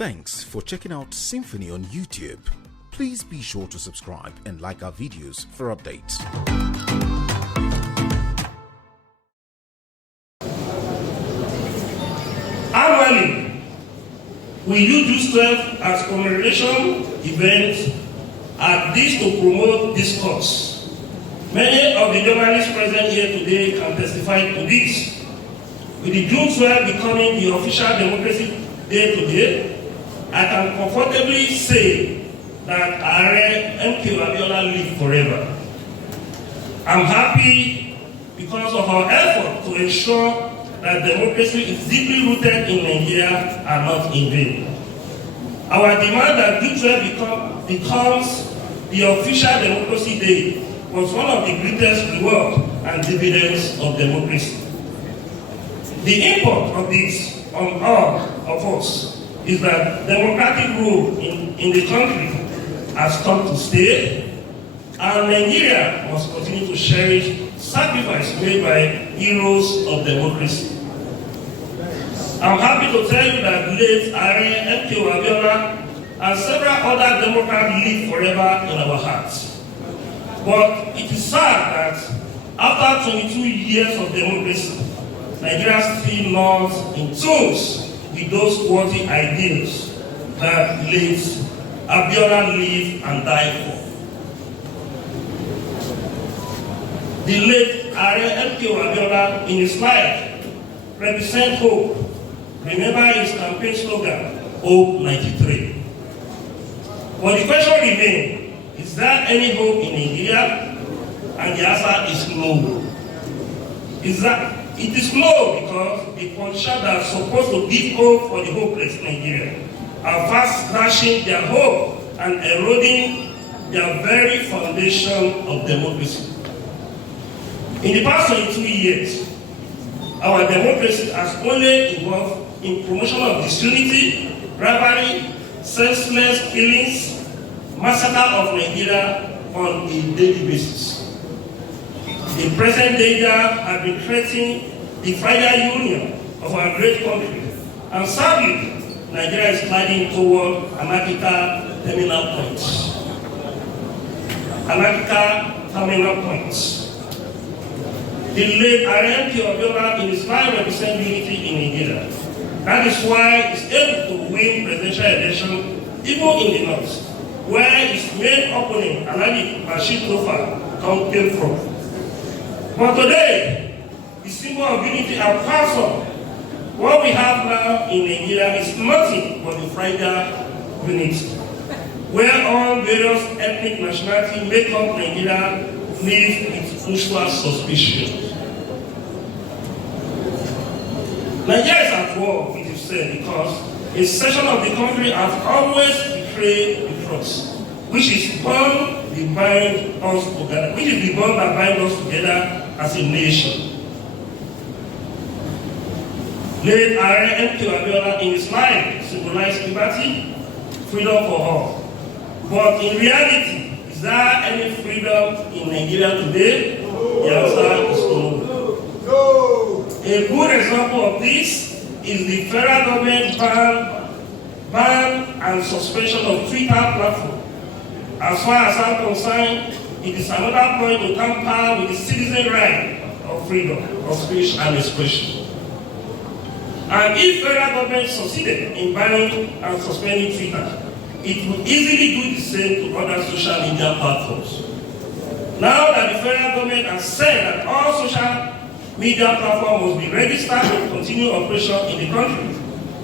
Thanks for checking out SYMFONI on YouTube. Please be sure to subscribe and like our videos for updates. Annually, we use 12 as commemoration events at this to promote discourse. Many of the journalists present here today can testify to this. With the June 12 becoming the official democracy day today, I can comfortably say that MKO Abiola live forever. I'm happy because of our effort to ensure that democracy is deeply rooted in Nigeria are not in vain. Our demand that June 12 becomes the official democracy day was one of the greatest rewards and dividends of democracy. The import of this on all of us is that democratic rule in the country has come to stay, and Nigeria must continue to cherish sacrifice made by heroes of democracy. I'm happy to tell you that late MKO Abiola and several other Democrats live forever in our hearts. But it is sad that after 22 years of democracy, Nigeria still not in tune with those worthy ideals that late Abiola lived and died for. The late MKO Abiola in his life represents hope. Remember his campaign slogan, Hope 93. But the question remains, is there any hope in Nigeria? And the answer is no. It is no because the politicians that are supposed to give hope for the hopeless Nigeria are fast crashing their hope and eroding their very foundation of democracy. In the past 22 years, our democracy has only involved in promotion of disunity, rivalry, senseless killings, massacre of Nigeria on a daily basis. The present danger has been threatening the fragile union of our great country, and sadly, Nigeria is sliding toward anarchical terminal points. The late MKO Abiola in his life represents unity in Nigeria. That is why he's able to win presidential election even in the north, where his main opponent, Alhaji Bashir Tofa, came from. But today, the symbol of unity has passed on. What we have now in Nigeria is nothing but the fragile unity, where all various ethnic nationalities make up Nigeria live with usual suspicion. Nigeria is at war with itself because a section of the country has always betrayed the trust, which is the bond that binds us together as a nation. Late MKO Abiola in his life symbolized liberty, freedom for all. But in reality, is there any freedom in Nigeria today? The answer is no. A good example of this is the federal government ban and suspension of Twitter platform. As far as I'm concerned, it is another point to tamper with the citizen right of freedom of speech and expression. And if federal government succeeded in banning and suspending Twitter, it would easily do the same to other social media platforms. Now that the federal government has said that all social media platforms must be registered to continue operation in the country,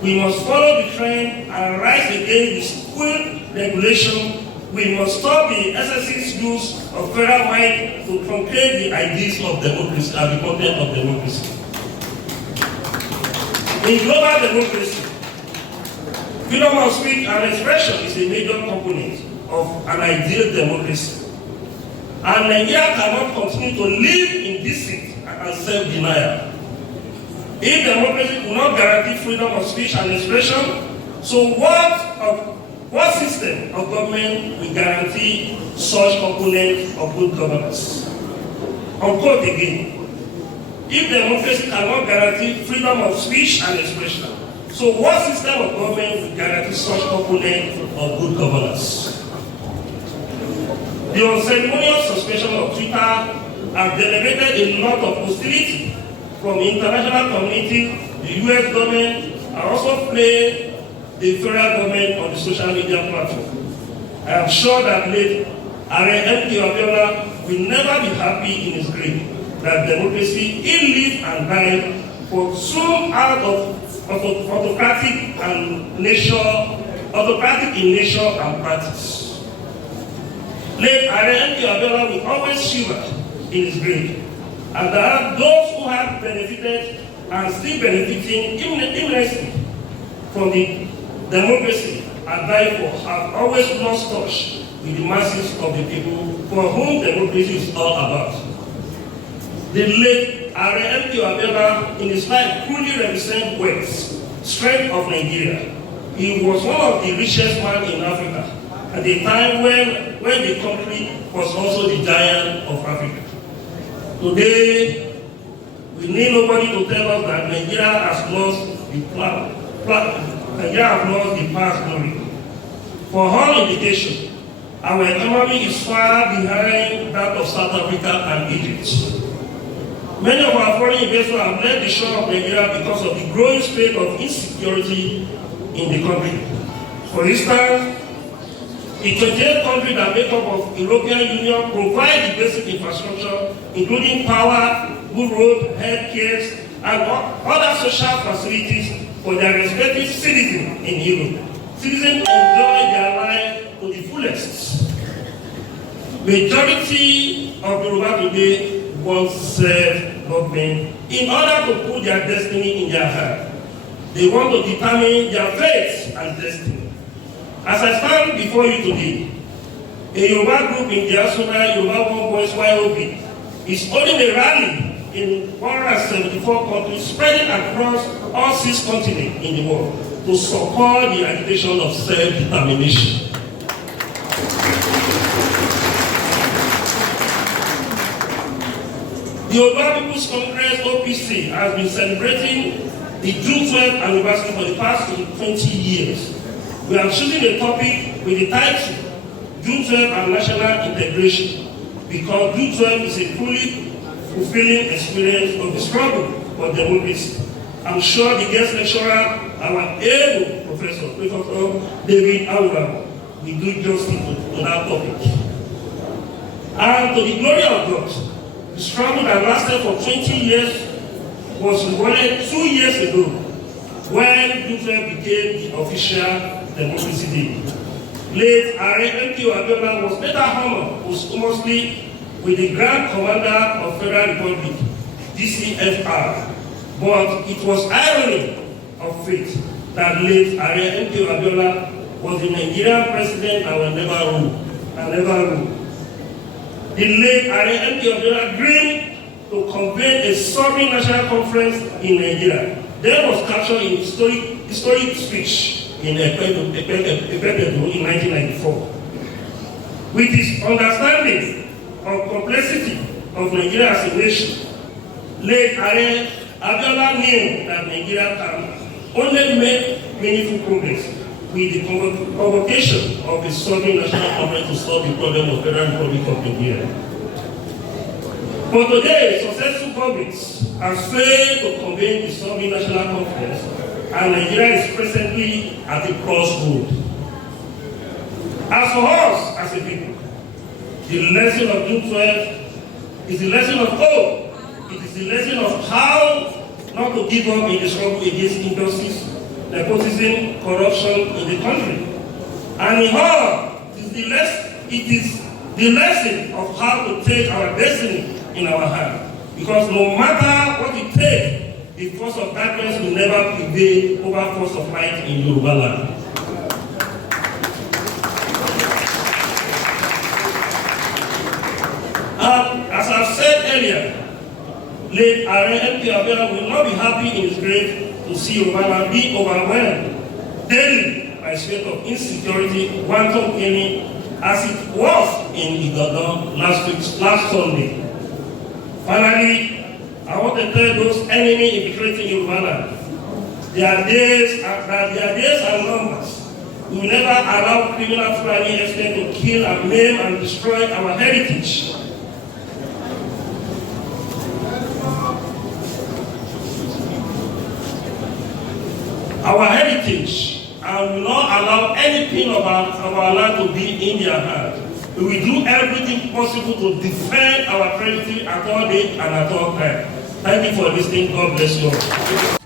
we must follow the trend and rise against the full regulation. We must stop the excessive use of federal might to truncate the ideas of democracy and the content of democracy. In global democracy, freedom of speech and expression is a major component of an ideal democracy. And Nigeria cannot continue to live in deceit and self-denial. If democracy will not guarantee freedom of speech and expression, so what system of government will guarantee such component of good governance? Unquote again. If democracy cannot guarantee freedom of speech and expression, so So what system of government will guarantee such component of good governance? The unceremonious suspension of Twitter has generated a lot of hostility from the international community, the US government, and also played the federal government on the social media platform. I am sure that late MKO Abiola will never be happy in his grave that democracy he lived and died for soon out of autocratic in nature and practice. Late MKO Abiola will always shiver in his grave, and there are those who have benefited and still benefiting immensely from the democracy and therefore have always lost touch with the masses of the people for whom democracy is all about. The late MKO Abiola in his life truly represents wealth, strength of Nigeria. He was one of the richest men in Africa at a time when the country was also the giant of Africa. Today, we need nobody to tell us that Nigeria has lost the past glory. For all indication, our economy is far behind that of South Africa and Egypt. Many of our foreign investors have left the shore of Nigeria because of the growing state of insecurity in the country. For instance, the 28 countries that make up of the European Union provide the basic infrastructure, including power, good roads, healthcare, and other social facilities for their respective citizens in Europe. Citizens enjoy their life to the fullest. Majority of Yoruba today want self-government in order to put their destiny in their hand. They want to determine their fate and destiny. As I stand before you today, a Yoruba group in Diaspora, Yoruba One Voice YOB, is holding a rally in 174 countries spreading across all 6 continents in the world to support the agitation of self-determination. The Oodua Peoples Congress (OPC) has been celebrating the June 12th anniversary for the past 20 years. We are choosing a topic with the title June 12th and National Integration because June 12th is a truly fulfilling experience of the struggle for democracy. I'm sure the guest lecturer, our able professor, Professor David Aura, will do justice to that topic. And to the glory of God, the struggle that lasted for 20 years was rewarded 2 years ago when June 12 became the official Democracy Day. Late MKO Abiola was later honored posthumously with the Grand Commander of Federal Republic, DCFR. But it was irony of fate that late MKO Abiola was the Nigerian president and will never rule. The late MKO Abiola dreamed to convene a sovereign national conference in Nigeria. Then was captured in historic speech in Ikeja in 1994. With his understanding of complexity of Nigeria as a nation, late Abiola knew that Nigeria can only make meaningful progress with the convocation of a sovereign national conference to solve the problem of the Federal Republic of Nigeria. But today, successful governments have failed to convene the sovereign national conference, and Nigeria is presently at a crossroad. As for us as a people, the lesson of June 12 is the lesson of hope. It is the lesson of how not to give up in the struggle against injustice, nepotism, corruption in the country. And in all, it is the lesson of how to take our destiny in our hand. Because no matter what it takes, the force of darkness will never prevail over force of light in Yorubaland. As I've said earlier, late MKO Abiola will not be happy in his grave to see Yorubaland be overwhelmed daily by a state of insecurity, wanton killing, as it was in Ibadan last Sunday. Finally, I want to tell those enemy infiltrating Yorubaland Their days and numbers. We will never allow criminal Fulani extent to kill and maim and destroy our heritage. Our heritage, and will not allow any pin of our land to be in their hand. We will do everything possible to defend our territory at all day and at all time. Thank you for listening. God bless you all.